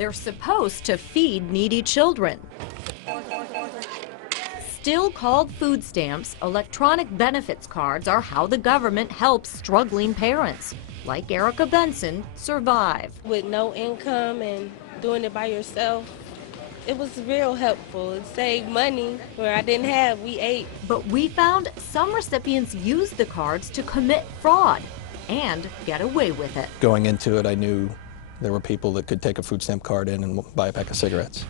They're supposed to feed needy children. Still called food stamps, electronic benefits cards are how the government helps struggling parents, like Erica Benson, survive. With no income and doing it by yourself, it was real helpful. It saved money where I didn't have, we ate. But we found some recipients used the cards to commit fraud and get away with it. Going into it, I knew there were people that could take a food stamp card in and buy a pack of cigarettes.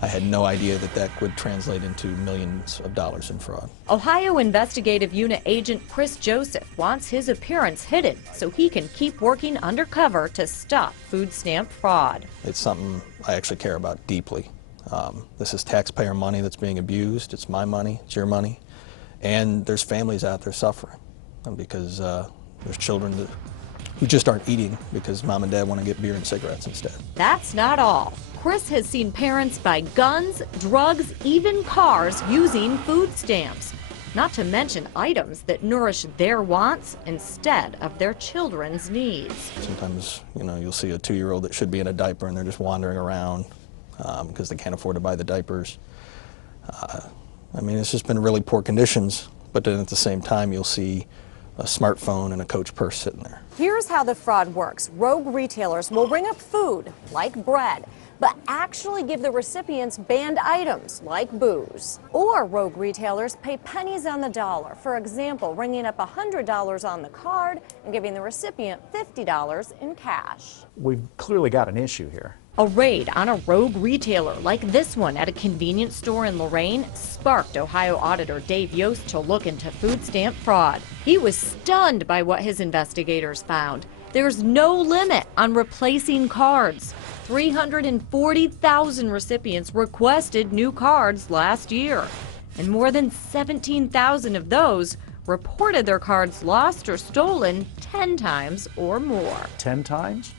I had no idea that that would translate into millions of dollars in fraud. Ohio Investigative Unit Agent Chris Joseph wants his appearance hidden so he can keep working undercover to stop food stamp fraud. It's something I actually care about deeply. This is taxpayer money that's being abused. It's my money, it's your money. And there's families out there suffering because there's children who just aren't eating because mom and dad want to get beer and cigarettes instead. That's not all. Chris has seen parents buy guns, drugs, even cars using food stamps. Not to mention items that nourish their wants instead of their children's needs. Sometimes, you'll see a 2-year-old that should be in a diaper and they're just wandering around because they can't afford to buy the diapers. It's just been really poor conditions, but then at the same time you'll see a smartphone and a Coach purse sitting there. Here's how the fraud works. Rogue retailers will bring up food, like bread, but actually give the recipients banned items like booze. Or rogue retailers pay pennies on the dollar. For example, ringing up $100 on the card and giving the recipient $50 in cash. We've clearly got an issue here. A raid on a rogue retailer like this one at a convenience store in Lorain sparked Ohio Auditor Dave Yost to look into food stamp fraud. He was stunned by what his investigators found. There's no limit on replacing cards. 340,000 recipients requested new cards last year, and more than 17,000 of those reported their cards lost or stolen 10 times or more. 10 times?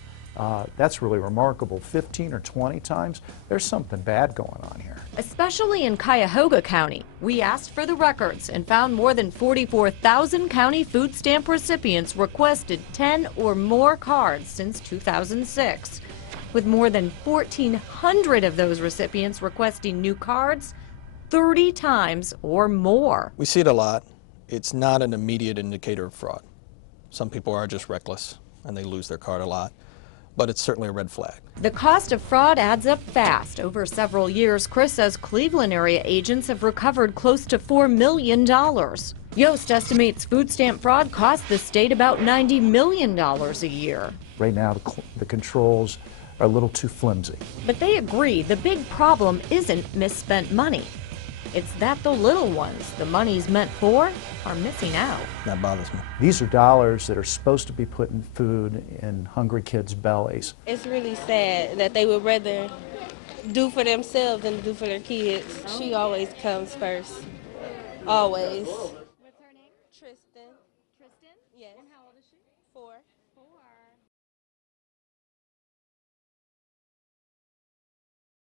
That's really remarkable. 15 or 20 times? There's something bad going on here. Especially in Cuyahoga County. We asked for the records and found more than 44,000 county food stamp recipients requested 10 or more cards since 2006. With more than 1,400 of those recipients requesting new cards 30 times or more. We see it a lot. It's not an immediate indicator of fraud. Some people are just reckless and they lose their card a lot, but it's certainly a red flag. The cost of fraud adds up fast. Over several years, Chris says Cleveland area agents have recovered close to $4 million. Yost estimates food stamp fraud costs the state about $90 million a year. Right now, the controls are a little too flimsy. But they agree the big problem isn't misspent money. It's that the little ones the money's meant for are missing out. That bothers me. These are dollars that are supposed to be putting food in hungry kids' bellies. It's really sad that they would rather do for themselves than do for their kids. She always comes first. Always. What's her name? Tristan. Tristan? Yes. And how old is she? 4. 4.